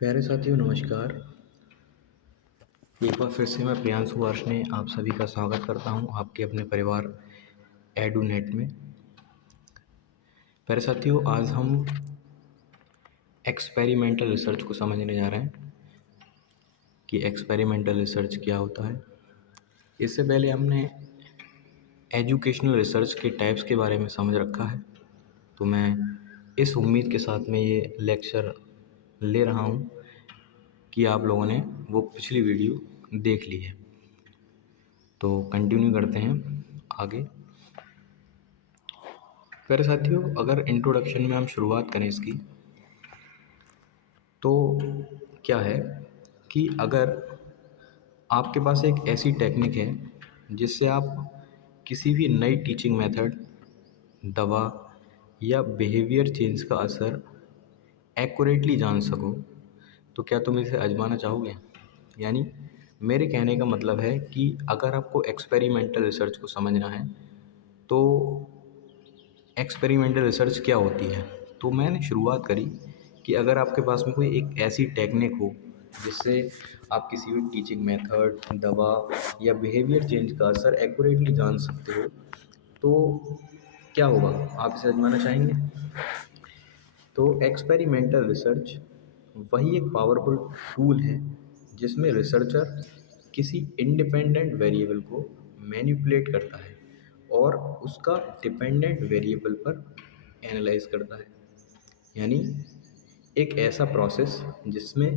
प्यारे साथियों नमस्कार। एक बार फिर से मैं प्रियांशु वार्ष्णेय आप सभी का स्वागत करता हूं आपके अपने परिवार एडूनेट में। प्यारे साथियों, आज हम एक्सपेरिमेंटल रिसर्च को समझने जा रहे हैं कि एक्सपेरिमेंटल रिसर्च क्या होता है। इससे पहले हमने एजुकेशनल रिसर्च के टाइप्स के बारे में समझ रखा है, तो मैं इस उम्मीद के साथ में ये लेक्चर ले रहा हूँ कि आप लोगों ने वो पिछली वीडियो देख ली है। तो कंटिन्यू करते हैं आगे। प्यारे साथियों, अगर इंट्रोडक्शन में हम शुरुआत करें इसकी, तो क्या है कि अगर आपके पास एक ऐसी टेक्निक है जिससे आप किसी भी नई टीचिंग मेथड, दवा या बिहेवियर चेंज का असर एक्यूरेटली जान सको, तो क्या तुम इसे आजमाना चाहोगे? यानी मेरे कहने का मतलब है कि अगर आपको एक्सपेरिमेंटल रिसर्च को समझना है तो एक्सपेरिमेंटल रिसर्च क्या होती है। तो मैंने शुरुआत करी कि अगर आपके पास में कोई एक ऐसी टेक्निक हो जिससे आप किसी भी टीचिंग मेथड, दवा या बिहेवियर चेंज का असर एक्यूरेटली जान सकते हो, तो क्या होगा? आप इसे आजमाना चाहेंगे? तो एक्सपेरिमेंटल रिसर्च वही एक पावरफुल टूल है जिसमें रिसर्चर किसी इंडिपेंडेंट वेरिएबल को मैनिपुलेट करता है और उसका डिपेंडेंट वेरिएबल पर एनालाइज करता है। यानी एक ऐसा प्रोसेस जिसमें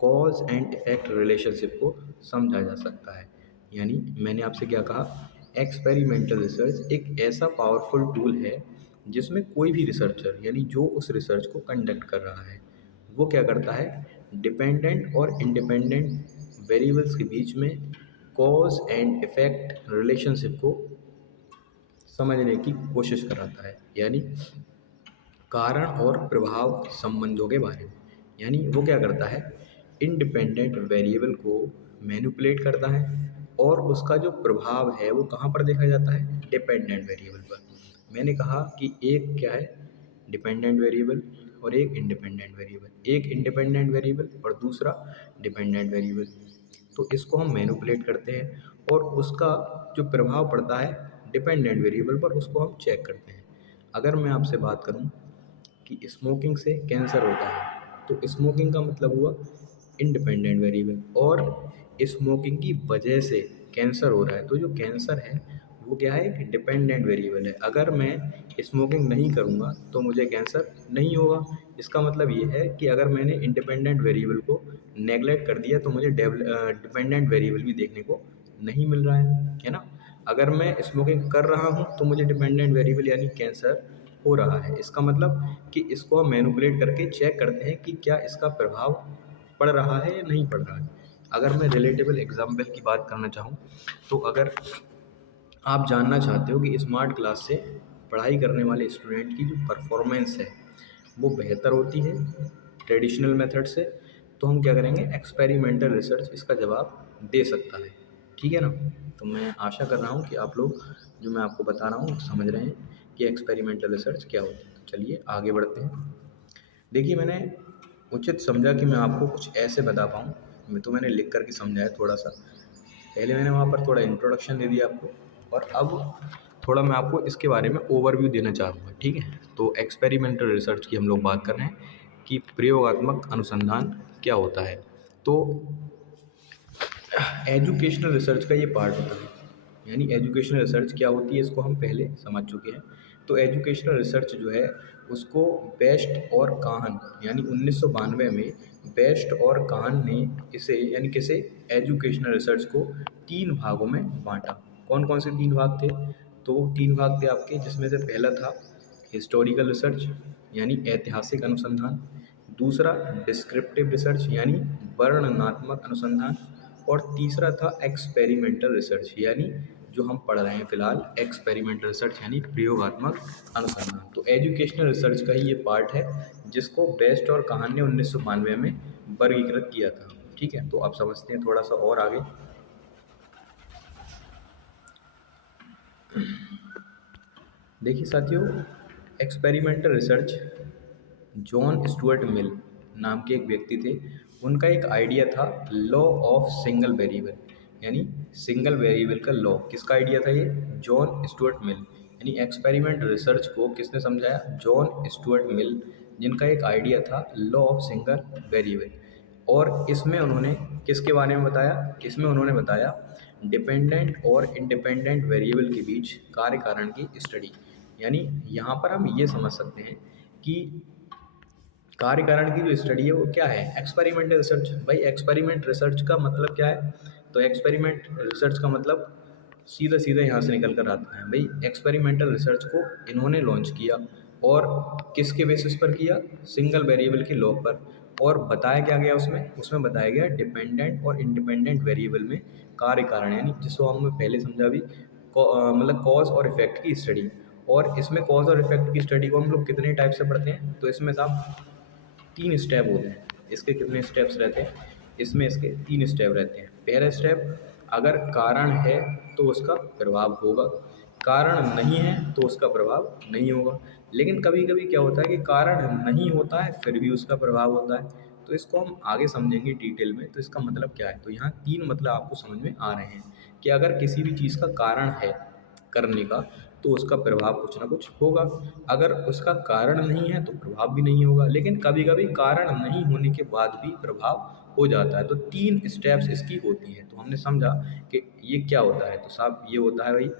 कॉज एंड इफेक्ट रिलेशनशिप को समझा जा सकता है। यानी मैंने आपसे क्या कहा, एक्सपेरिमेंटल रिसर्च एक ऐसा पावरफुल टूल है जिसमें कोई भी रिसर्चर, यानी जो उस रिसर्च को कंडक्ट कर रहा है, वो क्या करता है, डिपेंडेंट और इंडिपेंडेंट वेरिएबल्स के बीच में कॉज एंड इफेक्ट रिलेशनशिप को समझने की कोशिश कराता है। यानी कारण और प्रभाव संबंधों के बारे में। यानी वो क्या करता है, इंडिपेंडेंट वेरिएबल को मैनिपुलेट करता है और उसका जो प्रभाव है वो कहाँ पर देखा जाता है, डिपेंडेंट वेरिएबल पर। मैंने कहा कि एक क्या है, डिपेंडेंट वेरिएबल और एक इंडिपेंडेंट वेरिएबल, एक इंडिपेंडेंट वेरिएबल और दूसरा डिपेंडेंट वेरिएबल। तो इसको हम मैनिपुलेट करते हैं और उसका जो प्रभाव पड़ता है डिपेंडेंट वेरिएबल पर, उसको हम चेक करते हैं। अगर मैं आपसे बात करूं कि स्मोकिंग से कैंसर होता है, तो स्मोकिंग का मतलब हुआ इंडिपेंडेंट वेरिएबल, और स्मोकिंग की वजह से कैंसर हो रहा है, तो जो कैंसर है वो क्या है, एक डिपेंडेंट वेरिएबल है। अगर मैं स्मोकिंग नहीं करूँगा तो मुझे कैंसर नहीं होगा। इसका मतलब ये है कि अगर मैंने इंडिपेंडेंट वेरिएबल को नेगलेक्ट कर दिया तो मुझे डिपेंडेंट वेरिएबल भी देखने को नहीं मिल रहा है ना। अगर मैं स्मोकिंग कर रहा हूँ तो मुझे डिपेंडेंट वेरिएबल यानी कैंसर हो रहा है। इसका मतलब कि इसको हम मैनिपुलेट करके चेक करते हैं कि क्या इसका प्रभाव पड़ रहा है या नहीं पड़ रहा है। अगर मैं रिलेटेबल एग्जाम्पल की बात करना चाहूँ, तो अगर आप जानना चाहते हो कि स्मार्ट क्लास से पढ़ाई करने वाले स्टूडेंट की जो परफॉर्मेंस है वो बेहतर होती है ट्रेडिशनल मेथड से, तो हम क्या करेंगे, एक्सपेरिमेंटल रिसर्च इसका जवाब दे सकता है। ठीक है ना। तो मैं आशा कर रहा हूँ कि आप लोग जो मैं आपको बता रहा हूँ समझ रहे हैं कि एक्सपेरिमेंटल रिसर्च क्या होती है। तो चलिए आगे बढ़ते हैं। देखिए, मैंने उचित समझा कि मैं आपको कुछ ऐसे बता पाऊँ। मैंने लिख कर के समझाया थोड़ा सा। पहले मैंने वहाँ पर थोड़ा इंट्रोडक्शन दे दिया आपको, और अब थोड़ा मैं आपको इसके बारे में ओवरव्यू देना चाहूँगा। ठीक है। तो एक्सपेरिमेंटल रिसर्च की हम लोग बात कर रहे हैं कि प्रयोगात्मक अनुसंधान क्या होता है। तो एजुकेशनल रिसर्च का ये पार्ट होता है। यानी एजुकेशनल रिसर्च क्या होती है इसको हम पहले समझ चुके हैं। तो एजुकेशनल रिसर्च जो है उसको बेस्ट और काहन, यानी 1992 में बेस्ट और काहन ने इसे, यानी किसे, एजुकेशनल रिसर्च को 3 भागों में बांटा। कौन कौन से 3 भाग थे? तो वो 3 भाग थे आपके, जिसमें से पहला था हिस्टोरिकल रिसर्च यानी ऐतिहासिक अनुसंधान, दूसरा डिस्क्रिप्टिव रिसर्च यानी वर्णनात्मक अनुसंधान, और तीसरा था एक्सपेरिमेंटल रिसर्च यानी जो हम पढ़ रहे हैं फिलहाल, एक्सपेरिमेंटल रिसर्च यानी प्रयोगात्मक अनुसंधान। तो एजुकेशनल रिसर्च का ही ये पार्ट है जिसको बेस्ट और काहन ने 1992 में वर्गीकृत किया था। ठीक है। तो आप समझते हैं थोड़ा सा और आगे। देखिए साथियों, experimental research John Stuart Mill नाम के एक व्यक्ति थे। उनका एक आइडिया था लॉ ऑफ सिंगल वेरिएबल, यानी सिंगल वेरिएबल का लॉ। किसका आइडिया था ये? John Stuart Mill. यानी एक्सपेरिमेंट रिसर्च को किसने समझाया? जॉन स्टुअर्ट मिल, जिनका एक आइडिया था लॉ ऑफ सिंगल वेरिएबल। और इसमें उन्होंने किसके बारे में बताया? इसमें उन्होंने बताया डिपेंडेंट और इंडिपेंडेंट वेरिएबल के बीच कार्य कारण की स्टडी। यानी यहाँ पर हम ये समझ सकते हैं कि कार्य कारण की जो स्टडी है वो क्या है? Experimental research. भाई एक्सपेरिमेंट रिसर्च का मतलब क्या है? तो एक्सपेरिमेंट रिसर्च का मतलब सीधा सीधा यहाँ से निकल कर आता है। भाई एक्सपेरिमेंटल रिसर्च को इन्होंने लॉन्च किया, और किसके बेसिस पर किया? सिंगल वेरिएबल के लॉ पर। और बताया क्या गया उसमें? उसमें बताया गया डिपेंडेंट और इंडिपेंडेंट वेरिएबल में कार्य कारण, यानी जिसको हमने पहले समझा भी, मतलब कॉज और इफेक्ट की स्टडी। और इसमें कॉज और इफेक्ट की स्टडी को हम लोग कितने टाइप से पढ़ते हैं? तो इसमें साहब 3 स्टेप होते हैं। इसके कितने स्टेप्स रहते हैं? इसमें इसके 3 स्टेप रहते हैं। पहला स्टेप, अगर कारण है तो उसका प्रभाव होगा, कारण नहीं है तो उसका प्रभाव नहीं होगा। लेकिन कभी कभी क्या होता है कि कारण नहीं होता है फिर भी उसका प्रभाव होता है। तो इसको हम आगे समझेंगे डिटेल में। तो इसका मतलब क्या है? तो यहाँ 3 मतलब आपको समझ में आ रहे हैं कि अगर किसी भी चीज़ का कारण है करने का, तो उसका प्रभाव कुछ ना कुछ होगा। अगर उसका कारण नहीं है तो प्रभाव भी नहीं होगा। लेकिन कभी कभी कारण नहीं होने के बाद भी प्रभाव हो जाता है। तो 3 स्टेप्स इसकी होती हैं। तो हमने समझा कि ये क्या होता है। तो साहब ये होता है भाई,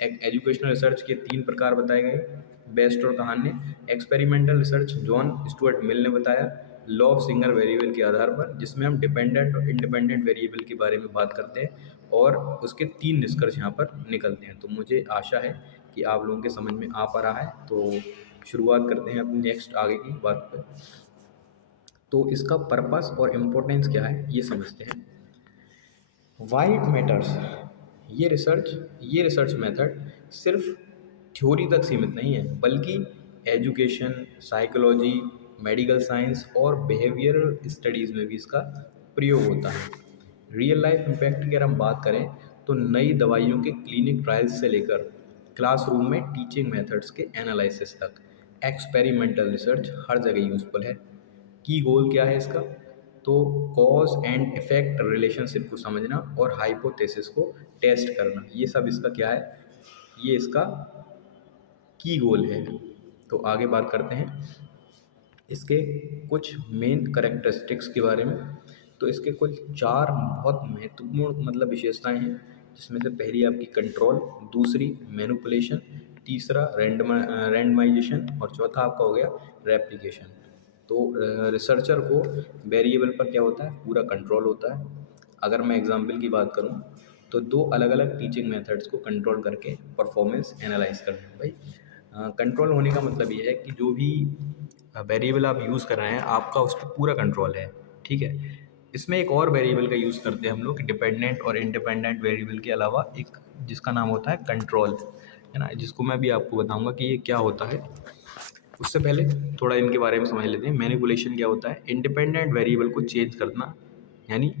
एक एजुकेशनल रिसर्च के 3 प्रकार बताए गए, बेस्ट और कहान ने। Experimental research John Stuart Mill ने बताया लॉ ऑफ सिंगल वेरिएबल के आधार पर, जिसमें हम डिपेंडेंट और इंडिपेंडेंट वेरिएबल के बारे में बात करते हैं, और उसके 3 निष्कर्ष यहाँ पर निकलते हैं। तो मुझे आशा है कि आप लोगों के समझ में आ पा रहा है। तो शुरुआत करते हैं अपनी नेक्स्ट आगे की बात पर। तो इसका पर्पस और इम्पोर्टेंस क्या है ये समझते हैं। Why it matters. ये रिसर्च मेथड सिर्फ थ्योरी तक सीमित नहीं है, बल्कि एजुकेशन, साइकोलॉजी, मेडिकल साइंस और बिहेवियरल स्टडीज़ में भी इसका प्रयोग होता है। रियल लाइफ इम्पैक्ट की अगर हम बात करें, तो नई दवाइयों के क्लिनिक ट्रायल्स से लेकर क्लासरूम में टीचिंग मेथड्स के एनालिसिस तक एक्सपेरिमेंटल रिसर्च हर जगह यूज़फुल है। की गोल क्या है इसका? तो कॉज एंड इफेक्ट रिलेशनशिप को समझना और हाइपोथेसिस को टेस्ट करना, ये सब इसका क्या है? ये इसका की गोल है। तो आगे बात करते हैं इसके कुछ मेन करेक्टरिस्टिक्स के बारे में। तो इसके कुछ 4 बहुत महत्वपूर्ण मतलब विशेषताएं हैं, जिसमें से पहली आपकी कंट्रोल, दूसरी मैनिपुलेशन, तीसरा रैंडमाइजेशन, और चौथा आपका हो गया रेप्लिकेशन। तो रिसर्चर को वेरिएबल पर क्या होता है? पूरा कंट्रोल होता है। अगर मैं एग्जांपल की बात करूं, तो 2 अलग अलग टीचिंग मेथड्स को कंट्रोल करके परफॉर्मेंस एनालाइज करना है। भाई कंट्रोल होने का मतलब ये है कि जो भी वेरिएबल आप यूज़ कर रहे हैं आपका उस पर पूरा कंट्रोल है, ठीक है। इसमें एक और वेरिएबल का यूज़ करते हैं हम लोग, डिपेंडेंट और इंडिपेंडेंट वेरिएबल के अलावा एक जिसका नाम होता है कंट्रोल, है ना, जिसको मैं भी आपको बताऊंगा कि ये क्या होता है। उससे पहले थोड़ा इनके बारे में समझ लेते हैं। मैनिपुलेशन क्या होता है? इंडिपेंडेंट वेरिएबल को चेंज करना, यानी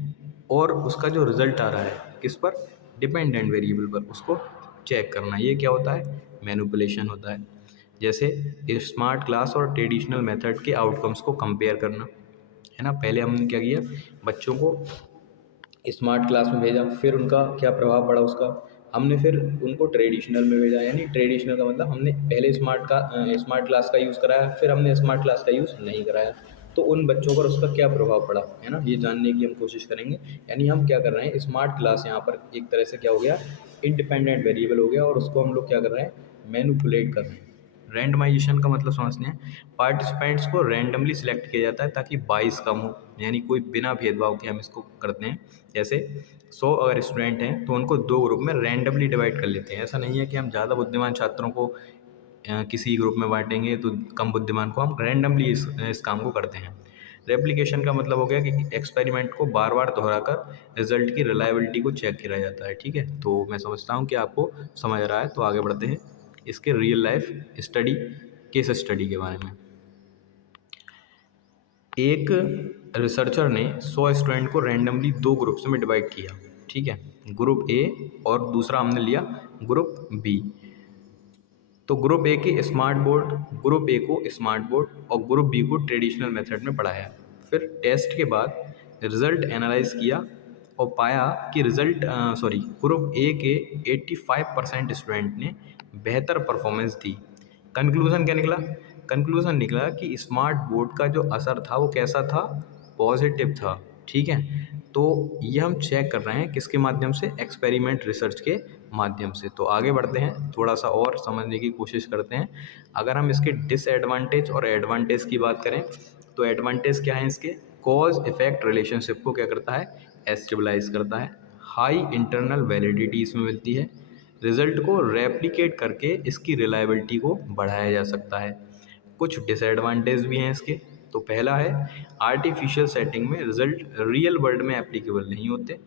और उसका जो रिजल्ट आ रहा है किस पर? डिपेंडेंट वेरिएबल पर, उसको चेक करना, ये क्या होता है? मैनिपुलेशन होता है। जैसे स्मार्ट क्लास और ट्रेडिशनल मेथड के आउटकम्स को कंपेयर करना, है ना। पहले हमने क्या किया? बच्चों को स्मार्ट क्लास में भेजा, फिर उनका क्या प्रभाव पड़ा उसका? हमने फिर उनको ट्रेडिशनल में भेजा, यानी ट्रेडिशनल का मतलब हमने पहले स्मार्ट क्लास का यूज़ कराया, फिर हमने स्मार्ट क्लास का यूज़ नहीं कराया। तो उन बच्चों पर उसका क्या प्रभाव पड़ा, है ना, ये जानने की हम कोशिश करेंगे। यानी हम क्या कर रहे हैं? स्मार्ट क्लास यहाँ पर एक तरह से क्या हो गया? इंडिपेंडेंट वेरिएबल हो गया, और उसको हम लोग क्या कर रहे हैं? मैनिपुलेट कर रहे हैं। रैंडमाइजेशन का मतलब समझते हैं। पार्टिसिपेंट्स को रैंडमली सिलेक्ट किया जाता है ताकि बाइस कम हो, यानी कोई बिना भेदभाव के हम इसको करते हैं। जैसे 100 अगर स्टूडेंट हैं तो उनको 2 ग्रुप में रैंडमली डिवाइड कर लेते हैं। ऐसा नहीं है कि हम ज़्यादा बुद्धिमान छात्रों को किसी ग्रुप में बांटेंगे तो कम बुद्धिमान को, हम रैंडमली इस काम को करते हैं। रेप्लिकेशन का मतलब हो गया कि एक्सपेरिमेंट को बार बार दोहराकर रिजल्ट की रिलायबिलिटी को चेक किया जाता है, ठीक है। तो मैं समझता हूँ कि आपको समझ रहा है। तो आगे बढ़ते हैं इसके real life study, case study के बारे में। एक रिसर्चर ने 100 स्टूडेंट को रैंडमली 2 ग्रुप्स में डिवाइड किया, ठीक है, ग्रुप ए और दूसरा हमने लिया ग्रुप बी। तो ग्रुप ए को स्मार्ट बोर्ड और ग्रुप बी को ट्रेडिशनल मेथड में पढ़ाया। फिर टेस्ट के बाद रिज़ल्ट एनालाइज़ किया और पाया कि ग्रुप ए के 85% स्टूडेंट ने बेहतर परफॉर्मेंस दी। कंक्लूज़न क्या निकला? कंक्लूज़न निकला कि स्मार्ट बोर्ड का जो असर था वो कैसा था? पॉजिटिव था। ठीक है, तो ये हम चेक कर रहे हैं किसके माध्यम से? एक्सपेरिमेंट रिसर्च के माध्यम से। तो आगे बढ़ते हैं, थोड़ा सा और समझने की कोशिश करते हैं। अगर हम इसके डिसएडवांटेज और एडवांटेज की बात करें तो एडवांटेज क्या है इसके? कॉज इफेक्ट रिलेशनशिप को क्या करता है? एस्टेबलाइज करता है। हाई इंटरनल वैलिडिटी इसमें मिलती है। रिजल्ट को रेप्लिकेट करके इसकी रिलायबिलिटी को बढ़ाया जा सकता है। कुछ डिसएडवांटेज भी हैं इसके। तो पहला है आर्टिफिशियल सेटिंग में रिजल्ट रियल वर्ल्ड में एप्लीकेबल नहीं होते।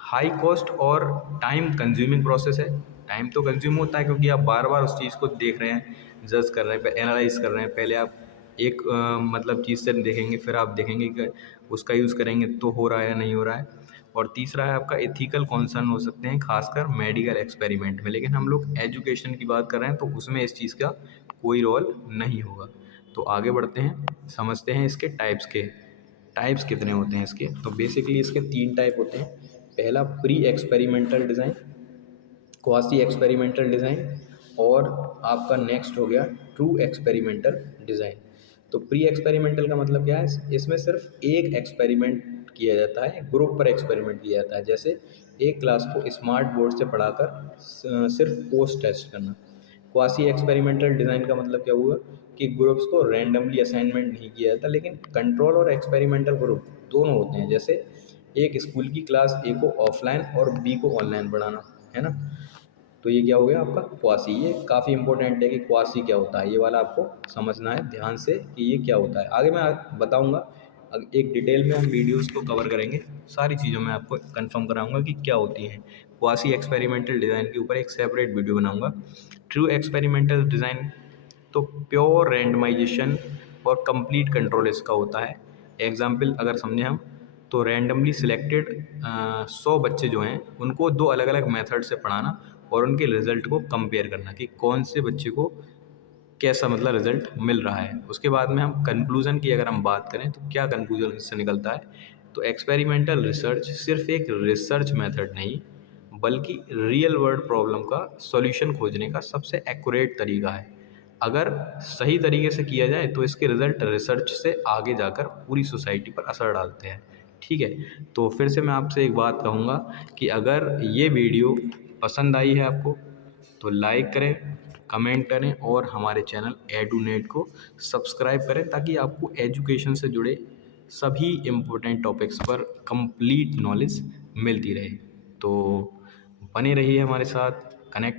हाई कॉस्ट और टाइम कंज्यूमिंग प्रोसेस है। टाइम तो कंज्यूम होता है क्योंकि आप बार बार उस चीज़ को देख रहे हैं, जज कर रहे हैं, एनालाइज कर रहे हैं। पहले आप एक मतलब चीज़ से देखेंगे, फिर आप देखेंगे कि उसका यूज़ करेंगे तो हो रहा है या नहीं हो रहा है। और तीसरा है आपका एथिकल कॉन्सर्न हो सकते हैं, खासकर मेडिकल एक्सपेरिमेंट में। लेकिन हम लोग एजुकेशन की बात कर रहे हैं तो उसमें इस चीज़ का कोई रोल नहीं होगा। तो आगे बढ़ते हैं, समझते हैं इसके टाइप्स कितने होते हैं इसके। तो बेसिकली इसके 3 टाइप होते हैं। पहला pre experimental design, quasi experimental design, और आपका नेक्स्ट हो गया ट्रू एक्सपेरिमेंटल डिज़ाइन। तो प्री एक्सपेरिमेंटल का मतलब क्या है? इसमें सिर्फ एक एक्सपेरिमेंट किया जाता है, ग्रुप पर एक्सपेरिमेंट किया जाता है। जैसे एक क्लास को स्मार्ट बोर्ड से पढ़ाकर सिर्फ पोस्ट टेस्ट करना। क्वासी एक्सपेरिमेंटल डिज़ाइन का मतलब क्या हुआ कि ग्रुप्स को रैंडमली असाइनमेंट नहीं किया जाता, लेकिन कंट्रोल और एक्सपेरिमेंटल ग्रुप दोनों होते हैं। जैसे एक स्कूल की क्लास ए को ऑफलाइन और बी को ऑनलाइन पढ़ाना, है ना। तो ये क्या हो गया आपका क्वासी। ये काफ़ी इंपॉर्टेंट है कि क्वासी क्या होता है, ये वाला आपको समझना है ध्यान से कि ये क्या होता है। आगे मैं बताऊंगा, एक डिटेल में हम वीडियोस को कवर करेंगे, सारी चीज़ों में आपको कंफर्म कराऊंगा कि क्या होती हैं। क्वासी एक्सपेरिमेंटल डिज़ाइन के ऊपर एक सेपरेट वीडियो बनाऊंगा। ट्रू एक्सपेरिमेंटल डिज़ाइन तो प्योर रैंडमाइजेशन और कंप्लीट कंट्रोल इसका होता है। एग्जाम्पल अगर समझें हम, तो रैंडमली सिलेक्टेड 100 बच्चे जो हैं उनको 2 अलग अलग मेथड से पढ़ाना और उनके रिज़ल्ट को कंपेयर करना कि कौन से बच्चे को कैसा मतलब रिज़ल्ट मिल रहा है। उसके बाद में हम कंक्लूज़न की अगर हम बात करें तो क्या कंक्लूज़न इससे निकलता है? तो एक्सपेरिमेंटल रिसर्च सिर्फ एक रिसर्च मेथड नहीं, बल्कि रियल वर्ल्ड प्रॉब्लम का सॉल्यूशन खोजने का सबसे एक्यूरेट तरीका है। अगर सही तरीके से किया जाए तो इसके रिज़ल्ट रिसर्च से आगे जाकर पूरी सोसाइटी पर असर डालते हैं। ठीक है, तो फिर से मैं आपसे एक बात कहूँगा कि अगर ये वीडियो पसंद आई है आपको तो लाइक करें, कमेंट करें और हमारे चैनल एडूनेट को सब्सक्राइब करें, ताकि आपको एजुकेशन से जुड़े सभी इम्पोर्टेंट टॉपिक्स पर कंप्लीट नॉलेज मिलती रहे। तो बने रहिए हमारे साथ, कनेक्टेड